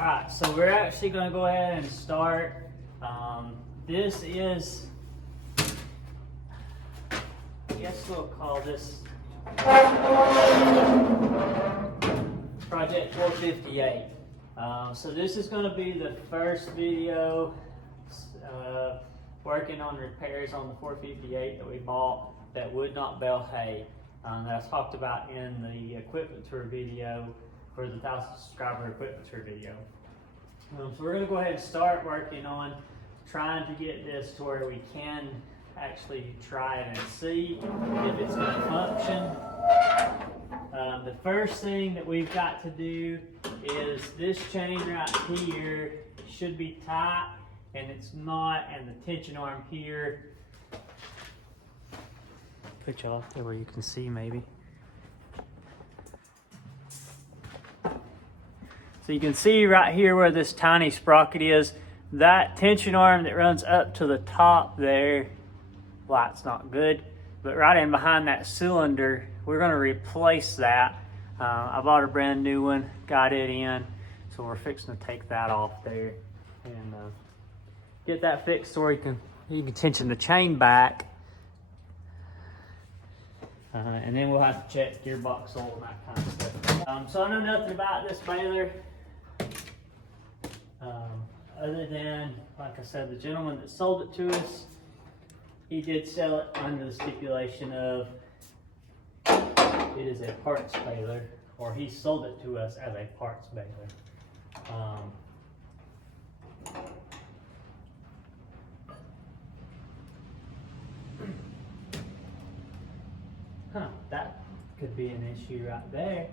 Alright, so we're actually going to go ahead and start. This is, I guess we'll call this Project 458. So this is going to be the first video working on repairs on the 458 that we bought that would not bale hay, that I talked about in the equipment tour video for the 1,000 subscriber equipment tour video. So we're going to go ahead and start working on trying to get this to where we can actually try it and see if it's going to function. The first thing that we've got to do is this chain right here should be tight, and it's not, and the tension arm here, put y'all up there where you can see maybe. So you can see right here where this tiny sprocket is, that tension arm that runs up to the top there, well, it's not good, but right in behind that cylinder, we're going to replace that. I bought a brand new one, got it in, so we're fixing to take that off there and get that fixed so you can tension the chain back. And then we'll have to check gearbox oil and that kind of stuff. So I know nothing about this baler, other than, like I said, the gentleman that sold it to us, he did sell it under the stipulation of it is a parts baler, or he sold it to us as a parts baler. That could be an issue right there.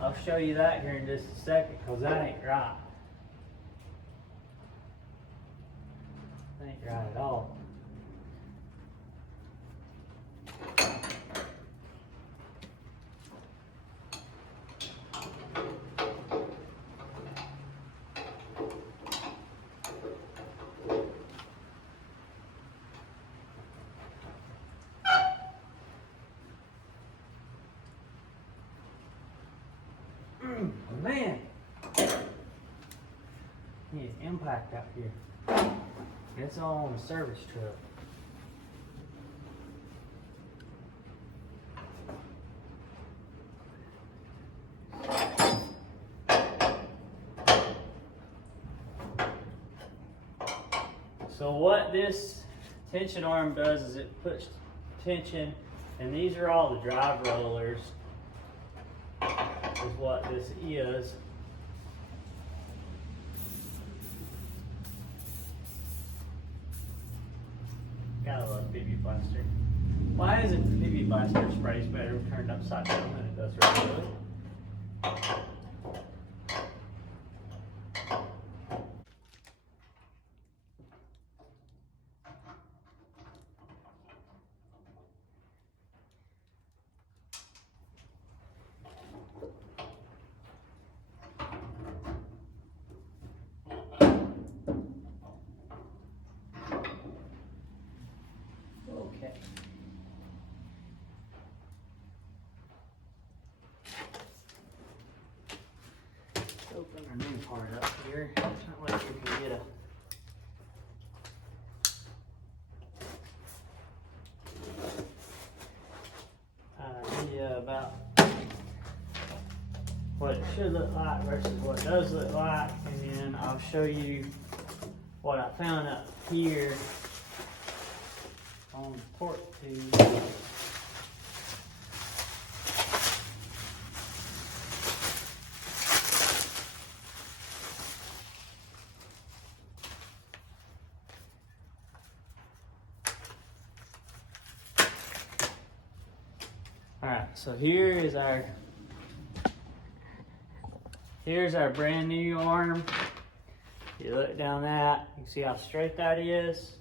I'll show you that here in just a second, because that ain't right. That ain't right at all. Man, need an impact out here. It's all on the service truck. So what this tension arm does is it puts tension, and these are all the drive rollers, is what this is. Gotta love BB Blaster. Why isn't the BB Blaster sprays better turned upside down than it does regularly? Okay. Let's open our new part up here. That way we can get an idea about what it should look like versus what it does look like, and then I'll show you what I found up here on the torque tube. Alright, so here's our brand new arm. You look down that, you can see how straight that is.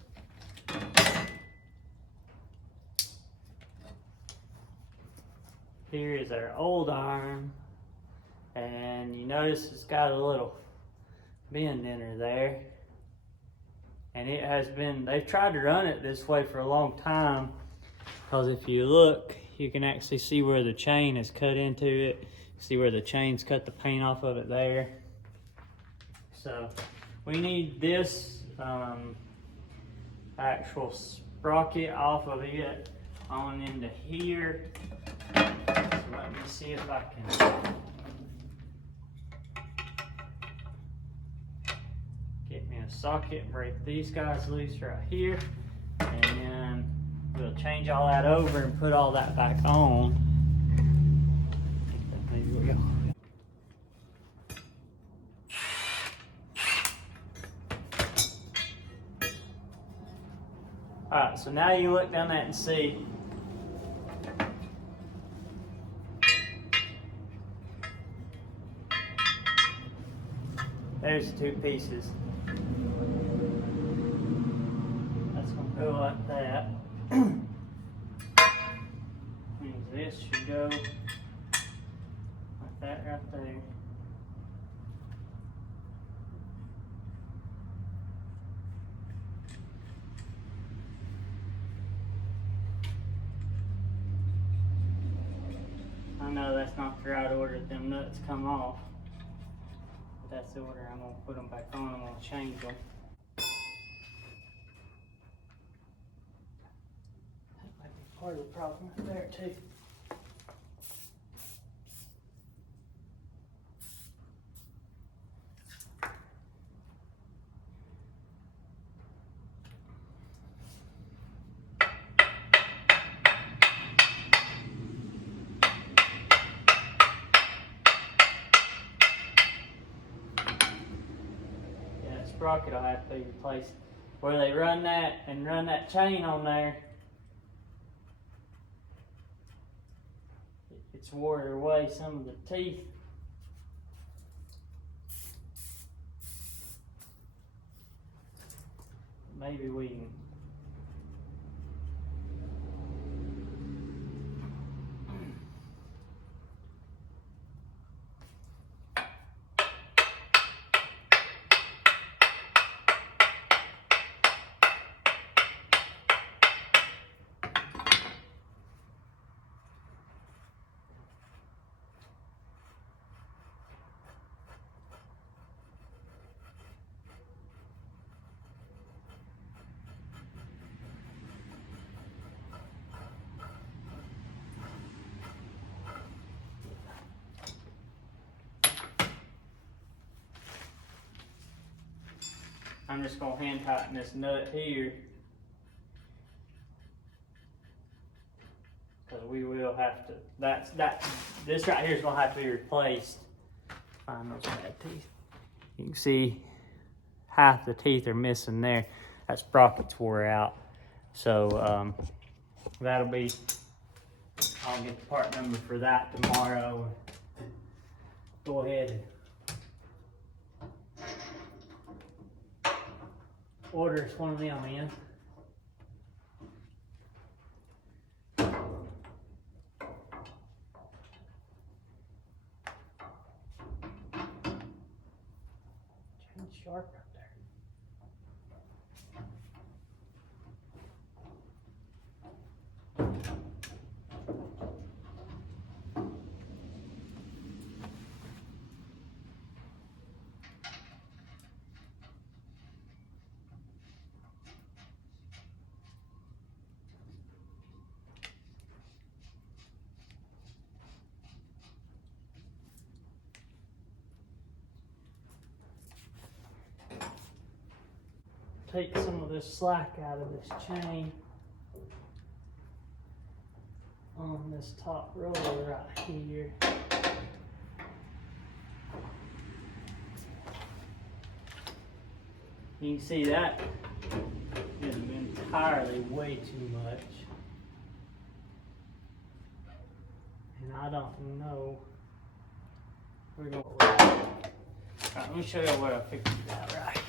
Here is our old arm, and you notice it's got a little bend in her there. And it has been, they've tried to run it this way for a long time, because if you look, you can actually see where the chain is cut into it. See where the chain's cut the paint off of it there. So we need this actual sprocket off of it on into here. So let me see if I can get me a socket and break these guys loose right here. And then we'll change all that over and put all that back on. There we go. Alright, so now you look down that and see. There's the two pieces. That's going to go like that. Means this should go like that right there. I know that's not the right order that them nuts come off. But that's the order I'm going to put them back on. I'm going to change them. That might be part of the problem right there too. Sprocket will have to be replaced. Where they run that and run that chain on there, it's wore away some of the teeth. Maybe we can I'm just going to hand tighten this nut here, because we will have to, this right here is going to have to be replaced. Find those bad teeth. You can see half the teeth are missing there. That sprocket's wore out. So that'll be, I'll get the part number for that tomorrow. Go ahead and order one of them in. Chain's sharp up there. Take some of this slack out of this chain on this top roller right here. You can see that is entirely way too much. And I don't know. We're going to alright, let me show you what I figured out right here.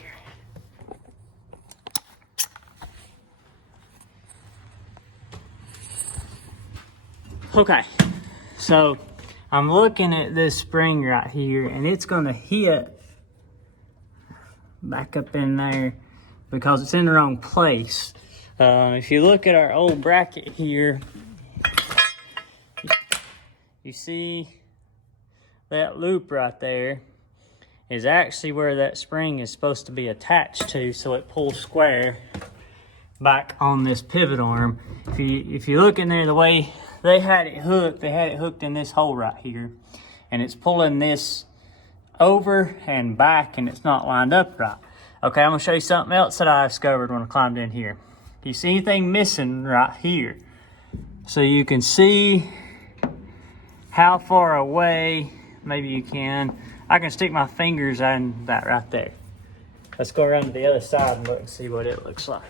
Okay, so I'm looking at this spring right here, and it's gonna hit back up in there because it's in the wrong place. If you look at our old bracket here, You see that loop right there is actually where that spring is supposed to be attached to, so it pulls square back on this pivot arm. If you look in there, the way they had it hooked in this hole right here, and it's pulling this over and back, and it's not lined up right. Okay, I'm gonna show you something else that I discovered when I climbed in here. Do you see anything missing right here? So you can see how far away, maybe you can. I can stick my fingers in that right there. Let's go around to the other side and look and see what it looks like.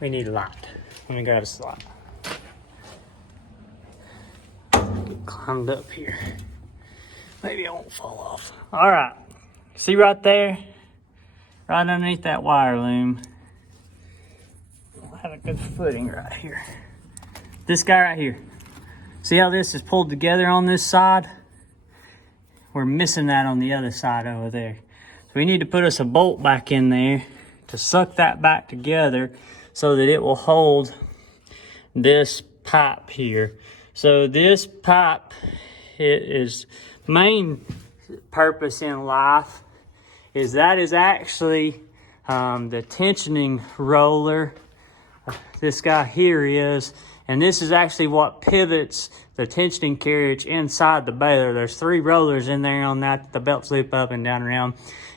We need a light. Let me grab a slot. Get climbed up here. Maybe I won't fall off. All right, see right there? Right underneath that wire loom. I'll have a good footing right here. This guy right here. See how this is pulled together on this side? We're missing that on the other side over there. So we need to put us a bolt back in there to suck that back together so that it will hold this pipe here. So this pipe, its main purpose in life is actually the tensioning roller. This guy here is, and this is actually what pivots the tensioning carriage inside the baler. There's 3 rollers in there on that, the belts loop up and down around.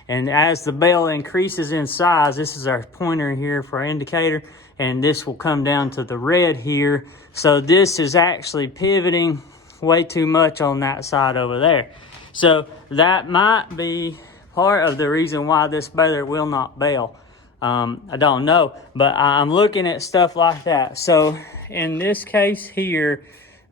And as the bale increases in size, this is our pointer here for our indicator, and this will come down to the red here. So this is actually pivoting way too much on that side over there. So that might be part of the reason why this baler will not bale. I don't know, but I'm looking at stuff like that. So in this case here,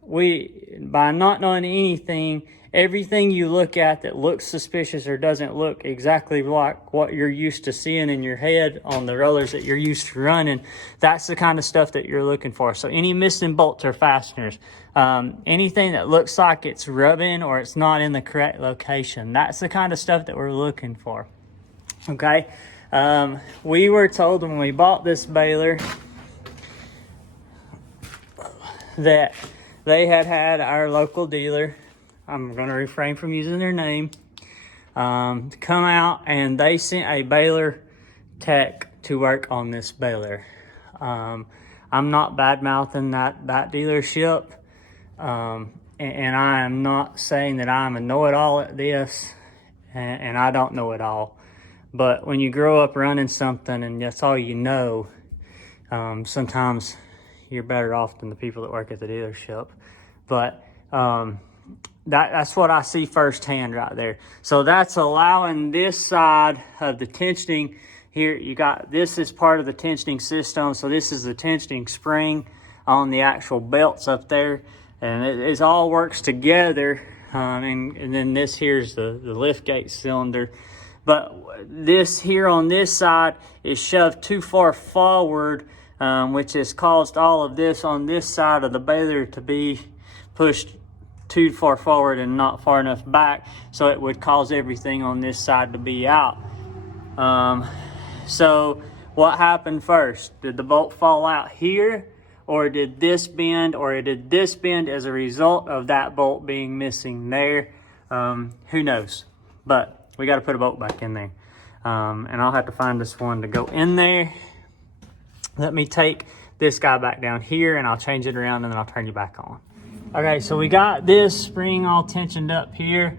by not knowing anything, everything you look at that looks suspicious or doesn't look exactly like what you're used to seeing in your head on the rollers that you're used to running, that's the kind of stuff that you're looking for. So any missing bolts or fasteners, anything that looks like it's rubbing or it's not in the correct location, that's the kind of stuff that we're looking for. Okay, we were told when we bought this baler that they had our local dealer, I'm going to refrain from using their name, to come out, and they sent a baler tech to work on this baler. I'm not bad-mouthing that dealership, and I am not saying that I'm a know-it-all at this, and I don't know it all. But when you grow up running something and that's all you know, sometimes you're better off than the people that work at the dealership. But that's what I see firsthand right there. So that's allowing this side of the tensioning here. You got, this is part of the tensioning system. So this is the tensioning spring on the actual belts up there. And it all works together. And then this here's the lift gate cylinder. But this here on this side is shoved too far forward, which has caused all of this on this side of the baler to be pushed too far forward and not far enough back, so it would cause everything on this side to be out. So what happened first? Did the bolt fall out here, or did this bend, or did this bend as a result of that bolt being missing there? Who knows? But we got to put a bolt back in there, and I'll have to find this one to go in there. Let me take this guy back down here, and I'll change it around, and then I'll turn you back on. Okay, so we got this spring all tensioned up here.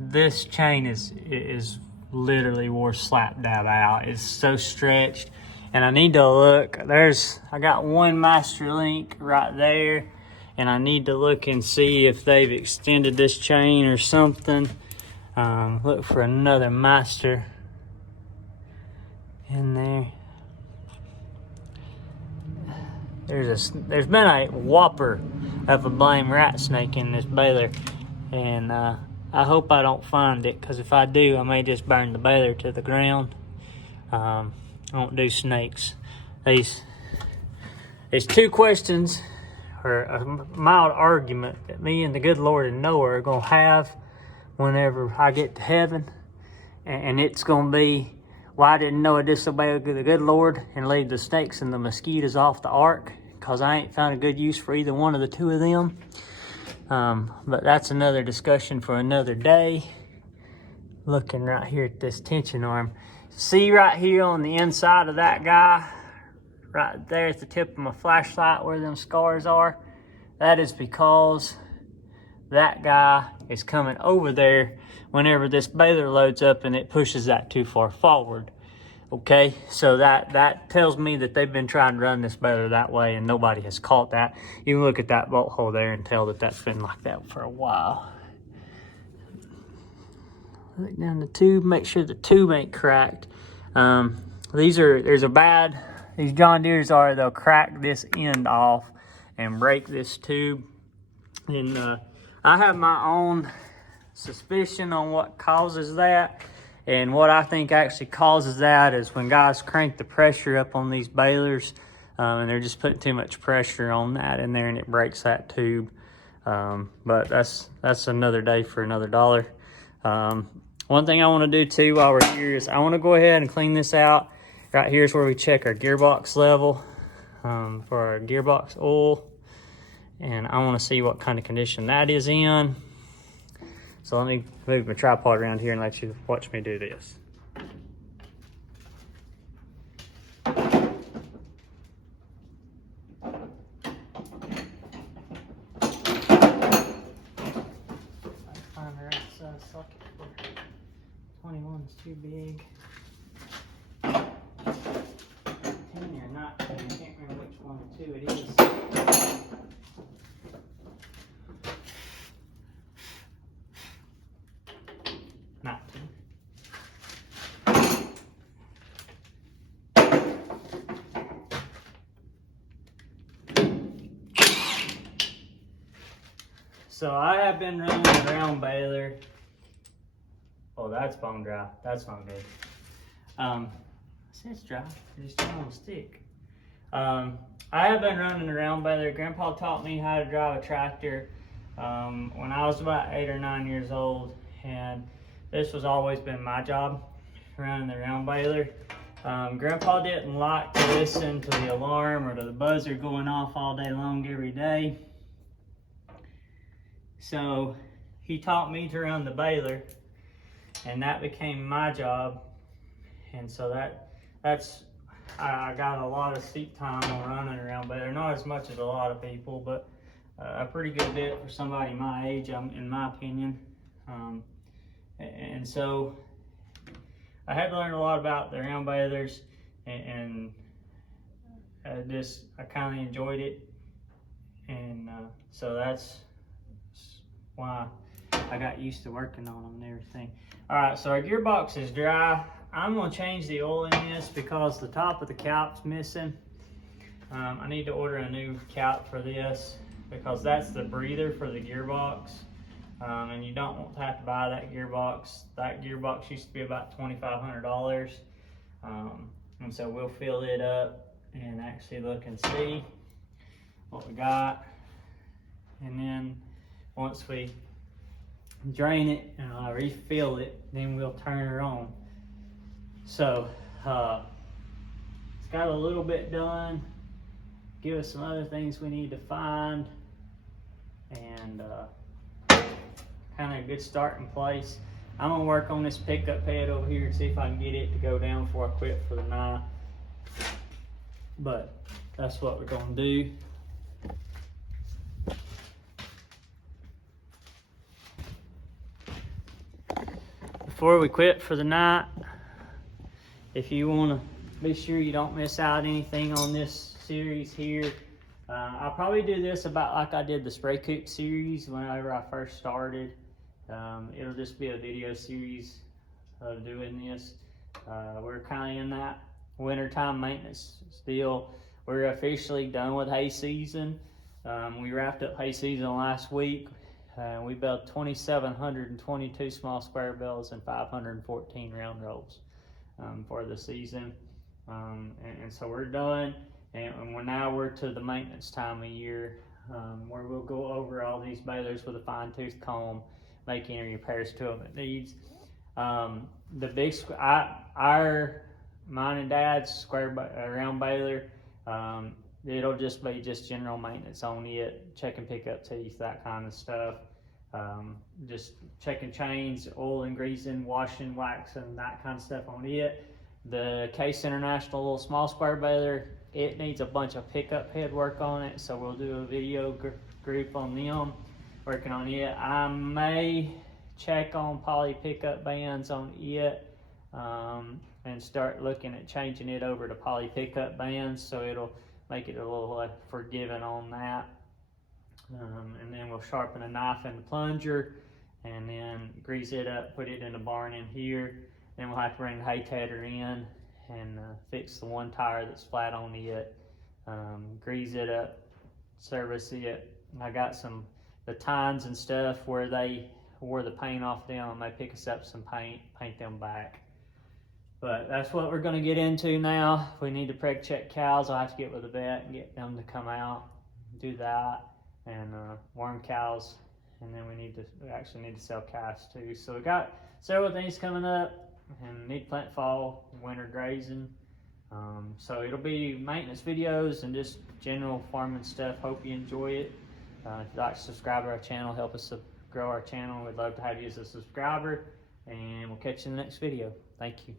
This chain is literally wore slap dab out. It's so stretched, and I need to look. I got one master link right there, and I need to look and see if they've extended this chain or something. Look for another master in there. There's been a whopper of a blame rat snake in this baler, and I hope I don't find it, because if I do, I may just burn the baler to the ground. I don't do snakes. There's 2 questions, or a mild argument, that me and the good Lord and Noah are going to have whenever I get to heaven, and it's going to be, Why didn't Noah disobey the good Lord and leave the snakes and the mosquitoes off the ark? Because I ain't found a good use for either one of the two of them. But that's another discussion for another day. Looking right here at this tension arm. See right here on the inside of that guy, right there at the tip of my flashlight where them scars are? That is because that guy is coming over there whenever this baler loads up and it pushes that too far forward. Okay, so that tells me that they've been trying to run this baler that way and nobody has caught that. You can look at that bolt hole there and tell that that's been like that for a while. Look down the tube, make sure the tube ain't cracked. These John Deere's they'll crack this end off and break this tube. And I have my own suspicion on what causes that. And what I think actually causes that is when guys crank the pressure up on these balers, and they're just putting too much pressure on that in there and it breaks that tube. But that's another day for another dollar. One thing I want to do too while we're here is I want to go ahead and clean this out. Right here is where we check our gearbox level for our gearbox oil. And I want to see what kind of condition that is in. So let me move my tripod around here and let you watch me do this. Find the right size socket for 21 is too big. 10 or not 10, I can't remember which one or two it is. Not 10. So I have been running a round baler. Oh, that's bone dry. That's not good. It's dry. It's just on a stick. I have been running a round baler. Grandpa taught me how to drive a tractor when I was about 8 or 9 years old, and this has always been my job, running the round baler. Grandpa didn't like to listen to the alarm or to the buzzer going off all day long every day. So he taught me to run the baler, and that became my job. And so I got a lot of seat time on running around baler. Not as much as a lot of people, but a pretty good bit for somebody my age, in my opinion. And so I had to learn a lot about the round balers, and I kind of enjoyed it. And so that's why I got used to working on them and everything. All right, so our gearbox is dry. I'm gonna change the oil in this because the top of the cap's missing. I need to order a new cap for this because that's the breather for the gearbox. And you don't want to have to buy that gearbox. That gearbox used to be about $2,500. And so we'll fill it up and actually look and see what we got. And then once we drain it and I refill it, then we'll turn her on. So it's got a little bit done. Give us some other things we need to find, and kind of a good starting place. I'm gonna work on this pickup head over here and see if I can get it to go down before I quit for the night. But that's what we're gonna do. Before we quit for the night, if you want to be sure you don't miss out anything on this series here, I'll probably do this about like I did the spray coop series whenever I first started. It'll just be a video series of doing this. We're kind of in that wintertime maintenance deal. We're officially done with hay season. We wrapped up hay season last week. We baled 2,722 small square bales and 514 round rolls for the season. And so we're done, and we're to the maintenance time of year where we'll go over all these balers with a fine-tooth comb, make any repairs to them it needs. mine and Dad's around Baler. It'll just be general maintenance on it, checking pickup teeth, that kind of stuff. Just checking chains, oiling, greasing, washing, waxing, that kind of stuff on it. The Case International little small square baler, it needs a bunch of pickup head work on it, so we'll do a video group on them working on it. I may check on poly pickup bands on it, and start looking at changing it over to poly pickup bands, so it'll make it a little forgiving on that. And then we'll sharpen a knife in the plunger and then grease it up, put it in the barn in here. Then we'll have to bring the hay tedder in and fix the one tire that's flat on it, grease it up, service it. I got the tines and stuff where they wore the paint off them. They pick us up some paint them back. But that's what we're going to get into now. We need to preg check cows. I'll have to get with the vet and get them to come out, do that, and worm cows. And then we actually need to sell calves too. So we got several things coming up, and need to plant fall, winter grazing. So it'll be maintenance videos and just general farming stuff. Hope you enjoy it. If you'd like to subscribe to our channel, help us grow our channel. We'd love to have you as a subscriber, and we'll catch you in the next video. Thank you.